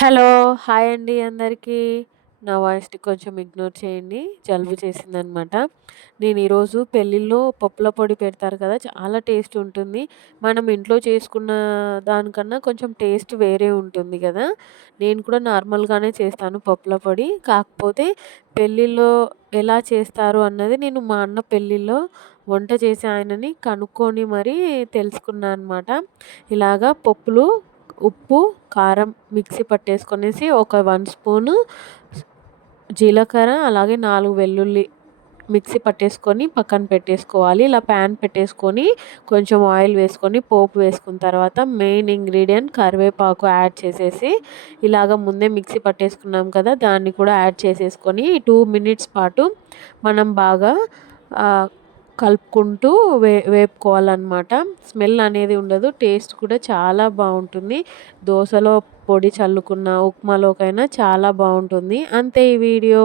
Hello hi అండి అందరికీ. నా వాయిస్ని కొంచెం ఇగ్నోర్ చేయండి. జలుబు చేసిందనమాట. నేను ఈరోజు పెళ్ళిళ్ళలో పప్పుల పొడి పెడతారు కదా చాలా టేస్ట్ ఉంటుంది. మనం ఇంట్లో చేసుకున్న దానికన్నా కొంచెం టేస్ట్ వేరే ఉంటుంది కదా. నేను కూడా నార్మల్గానే చేస్తాను పప్పుల పొడి. కాకపోతే పెళ్ళిళ్ళలో ఎలా చేస్తారు అన్నది నేను మా అన్న పెళ్ళిలో వంట చేసే ఆయనని కనుక్కొని మరీ తెలుసుకున్నాను అనమాట ఇలాగా పప్పులు ఉప్పు కారం మిక్సీ పట్టేసుకొనేసి ఒక వన్ స్పూను జీలకర్ర అలాగే నాలుగు వెల్లుల్లి మిక్సీ పట్టేసుకొని పక్కన పెట్టేసుకోవాలి. ఇలా ప్యాన్ పెట్టేసుకొని కొంచెం ఆయిల్ వేసుకొని పోపు వేసుకున్న తర్వాత మెయిన్ ఇంగ్రీడియంట్ కరివేపాకు యాడ్ చేసేసి ఇలాగ ముందే మిక్సీ పట్టేసుకున్నాం కదా దాన్ని కూడా యాడ్ చేసేసుకొని టూ మినిట్స్ పాటు మనం బాగా కలుపుకుంటూ వే వేపుకోవాలన్నమాట. స్మెల్ అనేది ఉండదు. టేస్ట్ కూడా చాలా బాగుంటుంది. దోశలో పొడి చల్లుకున్న ఉప్మాలోకైనా చాలా బాగుంటుంది. అంతే ఈ వీడియో.